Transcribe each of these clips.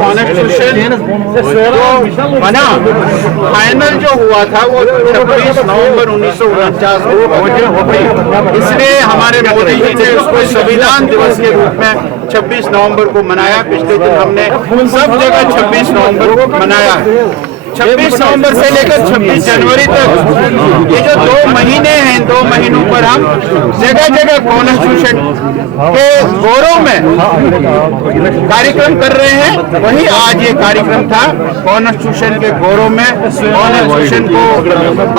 Constitution जो बना, final जो हुआ था वो 26 नवंबर 1949 को, इसलिए हमारे मोदी जी ने उसको संविधान दिवस के रूप में 26 नवंबर को मनाया। पिछले दिन हमने सब जगह 26 नवंबर को मनाया है। 26 नवंबर से लेकर 26 जनवरी तक ये जो 2 महीने हैं, 2 महीनों पर हम जगह जगह कॉन्स्टिट्यूशन के गौरव में कार्यक्रम कर रहे हैं। वही आज ये कार्यक्रम था कॉन्स्टिट्यूशन के गौरव में। कॉन्स्टिट्यूशन को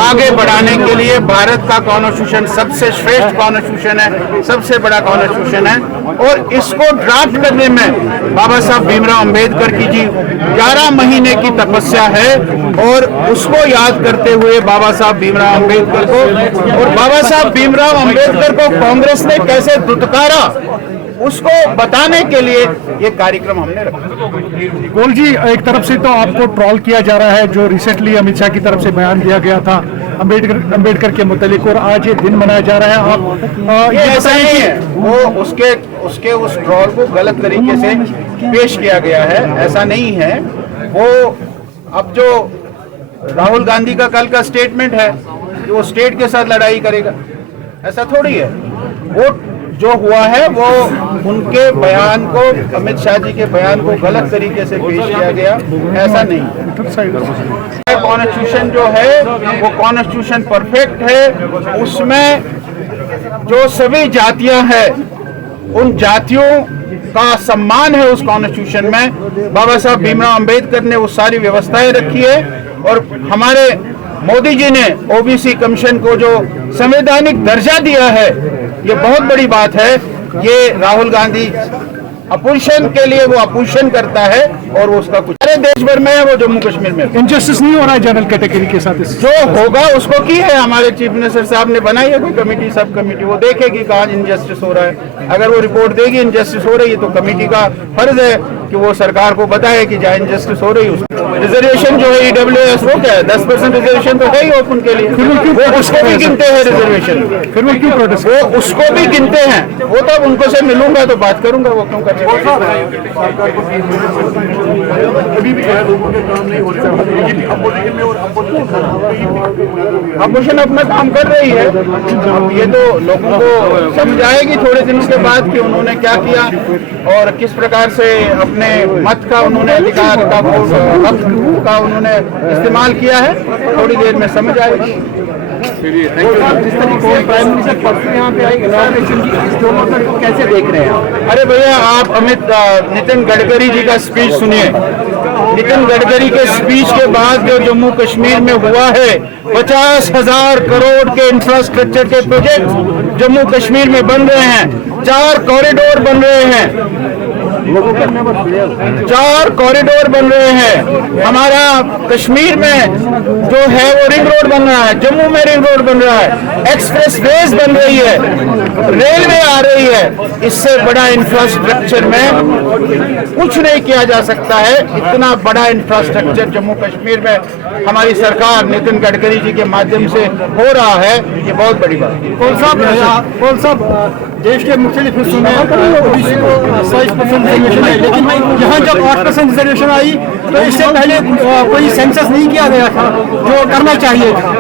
आगे बढ़ाने के लिए भारत का कॉन्स्टिट्यूशन सबसे श्रेष्ठ कॉन्स्टिट्यूशन है, सबसे बड़ा कॉन्स्टिट्यूशन है, और इसको ड्राफ्ट करने में बाबा साहब भीमराव अंबेडकर की जी 11 महीने की तपस्या है। और उसको याद करते हुए बाबा साहब भीमराव अंबेडकर को, और बाबा साहब भीमराव अंबेडकर को कांग्रेस ने कैसे दुत्कारा, उसको बताने के लिए ये कार्यक्रम हमने रखा। गोल जी, एक तरफ से तो आपको ट्रोल किया जा रहा है, जो रिसेंटली अमित शाह की तरफ से बयान दिया गया था अंबेडकर के मुतालिक, और आज ये दिन मनाया जा रहा है। आप ये ऐसा नहीं है, वो उसके उस ट्रोल को गलत तरीके से पेश किया गया है, ऐसा नहीं है। वो अब जो राहुल गांधी का कल का स्टेटमेंट है कि वो स्टेट के साथ लड़ाई करेगा, ऐसा थोड़ी है। वो जो हुआ है वो उनके बयान को, अमित शाह जी के बयान को गलत तरीके से पेश किया गया, ऐसा नहीं है। कॉन्स्टिट्यूशन जो है वो कॉन्स्टिट्यूशन परफेक्ट है। उसमें जो सभी जातियां हैं, उन जातियों का सम्मान है उस कॉन्स्टिट्यूशन में। बाबा साहब भीमराव अंबेडकर ने वो सारी व्यवस्थाएं रखी है, और हमारे मोदी जी ने ओबीसी कमीशन को जो संवैधानिक दर्जा दिया है, ये बहुत बड़ी बात है। ये राहुल गांधी अपोजिशन के लिए वो अपोजिशन करता है, और वो उसका कुछ सारे देश भर में है, वो जम्मू कश्मीर में इनजस्टिस नहीं हो रहा है जनरल कैटेगरी के साथ। जो होगा उसको की है, हमारे चीफ मिनिस्टर साहब ने बनाई है कोई कमेटी, सब कमेटी, वो देखेगी कहाँ इनजस्टिस हो रहा है। अगर वो रिपोर्ट देगी इनजस्टिस हो रही है, तो कमेटी का फर्ज है कि वो सरकार को बताए कि जहाँ इनजस्टिस हो रही है। रिजर्वेशन जो है EWS वो क्या है, 10% रिजर्वेशन तो है ही ओपन के लिए, वो उसको भी गिनते हैं रिजर्वेशन, फिर वो क्यों प्रोटेस्ट, वो उसको भी गिनते हैं। वो तब उनको से मिलूंगा तो बात करूंगा, वो क्यों कर रहे अपोजिशन अपना काम कर रही है। अब ये तो लोगों को समझ आएगी थोड़े दिनों के बाद कि उन्होंने क्या किया और किस प्रकार से अपने मत का उन्होंने अधिकार का हक का उन्होंने इस्तेमाल किया है, थोड़ी देर में समझ आएगी। जिस तरीके से प्राइम मिनिस्टर परसों यहाँ पे आई इनॉग्रेशन की, इस दोनों को कैसे देख रहे हैं? अरे भैया, आप नितिन गडकरी जी का स्पीच सुनिए। नितिन गडकरी के स्पीच के बाद जो जम्मू कश्मीर में हुआ है, 50,000 करोड़ के इंफ्रास्ट्रक्चर के प्रोजेक्ट जम्मू कश्मीर में बन रहे हैं। 4 कॉरिडोर बन रहे हैं, 4 कॉरिडोर बन रहे हैं। हमारा कश्मीर में जो है वो रिंग रोड बन रहा है, जम्मू में रिंग रोड बन रहा है, एक्सप्रेस वेज बन रही है, रेलवे आ रही है। इससे बड़ा इंफ्रास्ट्रक्चर में कुछ नहीं किया जा सकता है। इतना बड़ा इंफ्रास्ट्रक्चर जम्मू कश्मीर में हमारी सरकार नितिन गडकरी जी के माध्यम से हो रहा है, ये बहुत बड़ी बात है। कौन साहब देश के मुख्तलिफ हिस्सों में 27% रिजर्वेशन है, लेकिन यहाँ जब 8% रिजर्वेशन आई तो इससे पहले कोई सेंसस नहीं किया गया था, जो करना चाहिए था।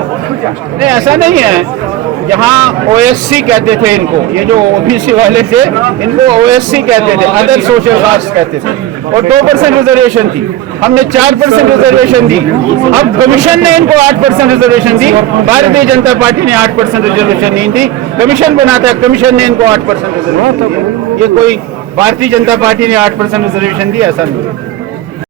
नहीं, ऐसा नहीं है। यहाँ OSC कहते थे इनको, ये जो OBC वाले थे इनको OSC कहते थे, अदर सोशल कास्ट कहते थे, और 2% रिजर्वेशन थी। हमने 4% रिजर्वेशन दी। अब कमीशन ने इनको 8% रिजर्वेशन दी। भारतीय जनता पार्टी ने 8% रिजर्वेशन नहीं दी। कमीशन बनाता है, कमीशन ने इनको 8% रिजर्वेशन दी। ये कोई भारतीय जनता पार्टी ने 8% रिजर्वेशन दी, ऐसा नहीं।